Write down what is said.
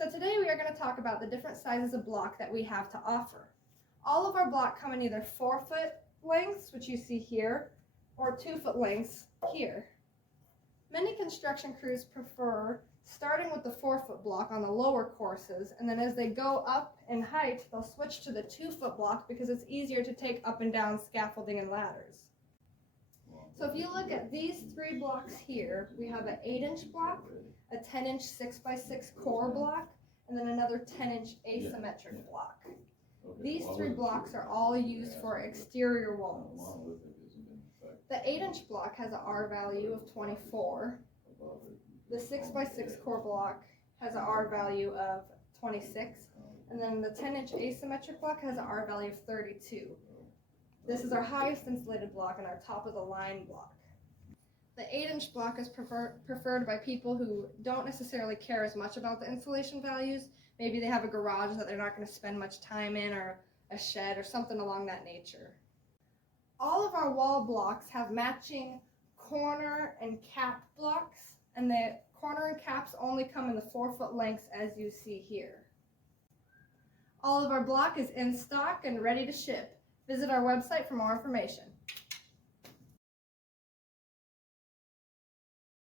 So today we are going to talk about the different sizes of block that we have to offer. All of our block come in either 4-foot lengths, which you see here, or 2-foot lengths here. Many construction crews prefer starting with the 4-foot block on the lower courses, and then as they go up in height, they'll switch to the 2-foot block because it's easier to take up and down scaffolding and ladders. So if you look at these 3 blocks here, we have an 8-inch block, a 10-inch 6x6 core block, and then another 10-inch asymmetric block. These 3 blocks are all used for exterior walls. The 8-inch block has an R value of 24. The 6x6 core block has an R value of 26. And then the 10-inch asymmetric block has an R value of 32. This is our highest insulated block and our top of the line block. The 8-inch block is preferred by people who don't necessarily care as much about the insulation values. Maybe they have a garage that they're not going to spend much time in, or a shed or something along that nature. All of our wall blocks have matching corner and cap blocks, and the corner and caps only come in the 4-foot lengths as you see here. All of our block is in stock and ready to ship. Visit our website for more information.